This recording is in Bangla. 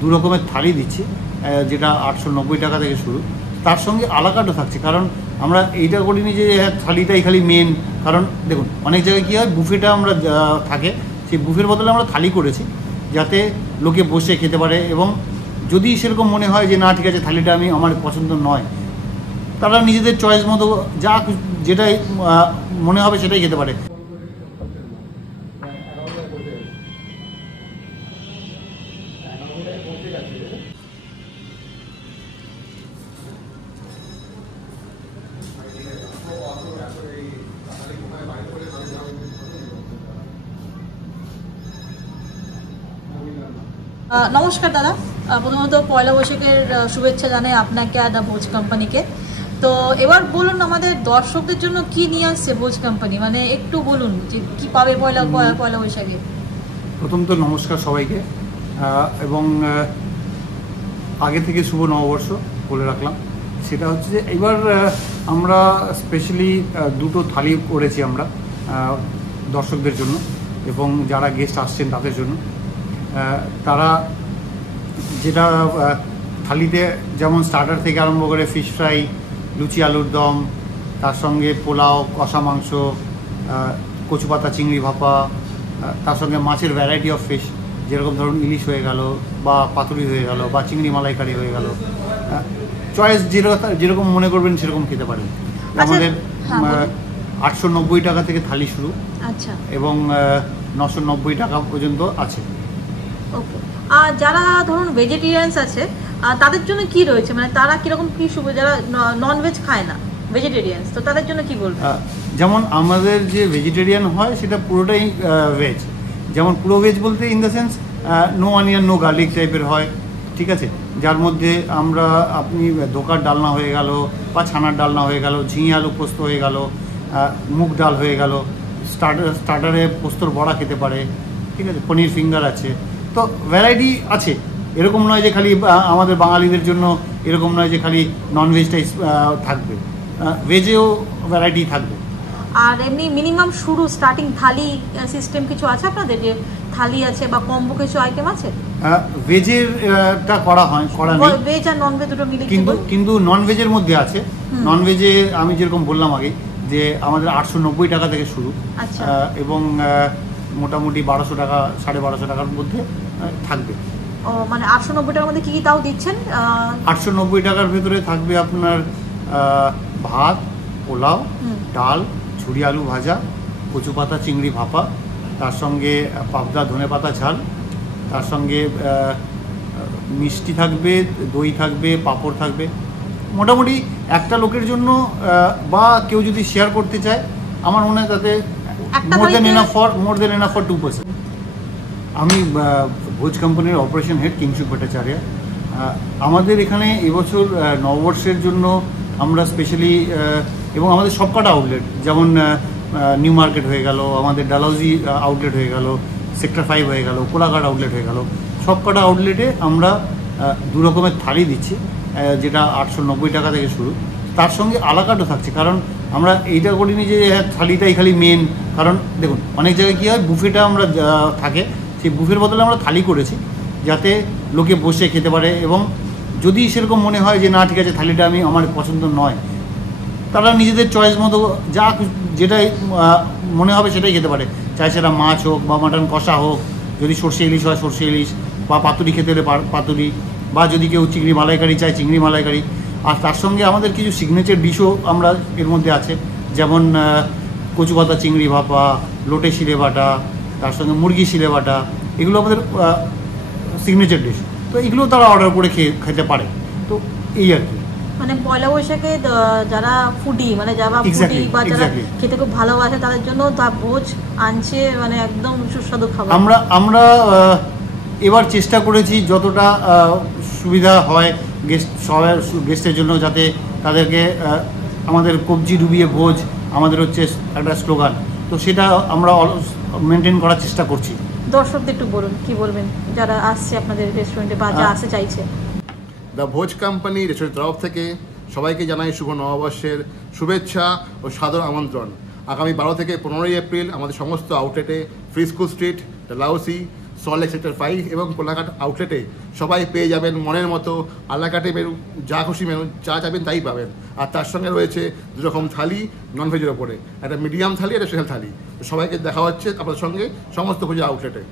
দু রকমের থালি দিচ্ছি, যেটা 890 টাকা থেকে শুরু। তার সঙ্গে আলাকাটও থাকছে, কারণ আমরা এইটা করিনি যে থালিটাই খালি মেন। কারণ দেখুন, অনেক জায়গায় কী হয়, বুফেটা আমরা থাকে, সেই বুফের বদলে আমরা থালি করেছি যাতে লোকে বসে খেতে পারে। এবং যদি সেরকম মনে হয় যে না ঠিক আছে থালিটা আমার পছন্দ নয়, তারা নিজেদের চয়েস মতো যেটাই মনে হবে সেটাই খেতে পারে। নমস্কার দাদা, প্রথমত পয়লা বৈশাখের শুভেচ্ছা জানাই আপনাকে আর দ্য ভোজ কোম্পানিকে। তো এবার বলুন আমাদের দর্শকদের জন্য কি নিয়ে আসছে ভোজ কোম্পানি, মানে একটু বলুন যে কি পাবে পয়লা বৈশাখে। প্রথম তো নমস্কার সবাইকে, এবং আগে থেকে শুভ নববর্ষ বলে রাখলাম। সেটা হচ্ছে যে এবার আমরা স্পেশালি দুটো থালি করেছি আমরা দর্শকদের জন্য এবং যারা গেস্ট আসছেন তাদের জন্য। তারা যেটা থালিতে যেমন স্টার্টার থেকে আরম্ভ করে ফিশ ফ্রাই, লুচি আলুর দম, তার সঙ্গে পোলাও, কষা মাংস, কচু পাতা চিংড়ি ভাপা, তার সঙ্গে মাছের ভ্যারাইটি অফ ফিশ, যেরকম ধরুন ইলিশ হয়ে গেল বা পাতুরি হয়ে গেল বা চিংড়ি মালাইকারি হয়ে গেল, চয়েস যেরকম মনে করবেন সেরকম খেতে পারেন। আমাদের 890 টাকা থেকে থালি শুরু, আচ্ছা, এবং 990 টাকা পর্যন্ত আছে। ওকে, আর যারা ধরুন ভেজিটেরিয়ানস আছে তাদের জন্য কি রয়েছে, মানে তারা কিরকম কি যারা ননভেজ খায় না, ভেজিটেরিয়ানস, তো তাদের জন্য কি বলবেন? যেমন আমাদের যে ভেজিটেরিয়ান হয় সেটা পুরোটাই ভেজ। যেমন পুরো ভেজ বলতে in the sense no onion no garlic টাইপের হয়, ঠিক আছে, যার মধ্যে আপনি ধোকার ডালনা হয়ে গেল বা ছানার ডালনা হয়ে গেল, ঝিঙে আলু পোস্ত হয়ে গেল, মুগ ডাল হয়ে গেল, স্টার্টারে পোস্তর বড়া খেতে পারে, ঠিক আছে, পনির ফিঙ্গার আছে। তো ভ্যারাইটি আছে, এরকম নয় যে খালি আমাদের বাঙালিদের জন্য, এরকম নয় যে খালি ননভেজটাই থাকবে, ভেজেও ভ্যারাইটি থাকবে। আর এমনি মিনিমাম শুরু স্টার্টিং থালি সিস্টেম কিছু আছে আপনাদের, যে থালি আছে বা কম্বো কিছু আইটেম আছে? ভেজেরটা করা নেই, ভেজ আর ননভেজ দুটো মিলে, কিন্তু ননভেজের মধ্যে আছে। ননভেজে আমি যেরকম বললাম আগে যে আমাদের 890 টাকা থেকে শুরু, এবং মোটামুটি 1200 টাকা 1250 টাকার মধ্যে থাকবে। ও মানে 890 টাকার মধ্যে কি কি তাও দিচ্ছেন? 890 টাকার ভেতরে থাকবে আপনার ভাত, পোলাও, ডাল, ঝুরি আলু ভাজা, কচু পাতা চিংড়ি ভাপা, তার সঙ্গে পাবদা ধনে পাতা ঝাল, তার সঙ্গে মিষ্টি থাকবে, দই থাকবে, পাঁপড় থাকবে। মোটামুটি একটা লোকের জন্য বা কেউ যদি শেয়ার করতে চায়, আমার মনে হয় তাতে মোর দেন এনাফ ফর 2 পার্সন। আমি ভোজ কোম্পানির অপারেশন হেড কিংশুক ভট্টাচার্য। আমাদের এখানে এবছর নববর্ষের জন্য আমরা স্পেশালি, এবং আমাদের সবকটা আউটলেট, যেমন নিউ মার্কেট হয়ে গেল, আমাদের ডালহাউজি আউটলেট হয়ে গেল, সেক্টর 5 হয়ে গেল, কোলাঘাট আউটলেট হয়ে গেল, সবকটা আউটলেটে আমরা দু রকমের থালি দিচ্ছি, যেটা 890 টাকা থেকে শুরু। তার সঙ্গে আলাকাটও থাকছে, কারণ আমরা এইটা করিনি যে থালিটাই খালি মেন। কারণ দেখুন, অনেক জায়গায় কী হয়, বুফেটা আমরা থাকে, সেই বুফের বদলে আমরা থালি করেছি যাতে লোকে বসে খেতে পারে। এবং যদি সেরকম মনে হয় যে না ঠিক আছে থালিটা আমার পছন্দ নয়, তারা নিজেদের চয়েস মতো যেটাই মনে হবে সেটাই খেতে পারে, চাই সেটা মাছ হোক বা মাটন কষা হোক, যদি সর্ষে ইলিশ হয় সর্ষে ইলিশ, বা পাতুরি খেতে হলে পাতুরি, বা যদি কেউ চিংড়ি মালাইকারি চায় চিংড়ি মালাইকারি। আর তার সঙ্গে আমাদের কিছু সিগনেচার ডিশও আমরা এর মধ্যে আছে, যেমন কচু পাতা চিংড়ি ভাপা, লোটে শিলে বাটা, তার সঙ্গে মুরগি শিলে বাটা, এগুলো আমাদের সিগনেচার ডিশ। তো এগুলো তারা অর্ডার করে খেতে পারে। তো এই আর কি, মানে পয়লা বৈশাখে যারা ফুডি, মানে যারা ফুডি বা যারা খেতে খুব ভালোবাসে তাদের জন্য ভোজ আনছে, মানে একদম সুস্বাদু খাবার। আমরা এবার চেষ্টা করেছি যতটা সুবিধা হয় গেস্টের জন্য, যাতে তাদেরকে আমাদের কবজি ডুবিয়ে ভোজ আমাদের হচ্ছে একটা স্লোগান, তো সেটা আমরা মেনটেন করার চেষ্টা করছি। দর্শকদের একটু বলুন, কি বলবেন যারা আসছে আপনাদের রেস্টুরেন্টে বা যা আসতে চাইছে? দ্য ভোজ কোম্পানি রেস্টুরেন্টের তরফ থেকে সবাইকে জানাই শুভ নববর্ষের শুভেচ্ছা ও সাদর আমন্ত্রণ। আগামী 12 থেকে 15 এপ্রিল আমাদের সমস্ত আউটলেটে Free School Street, Dalhousie, Salt Lake sector 5 এবং কোলাঘাট আউটলেটে সবাই পেয়ে যাবেন মনের মতো আলাকাটে মেনু, যা খুশি মেনু, যা চাইবেন তাই পাবেন। আর তার সঙ্গে রয়েছে 2 রকম থালি ননভেজের ওপরে, একটা মিডিয়াম থালি, একটা স্পেশাল থালি। তো সবাইকে দেখা হচ্ছে আপনাদের সঙ্গে সমস্ত খুঁজে আউটলেটে।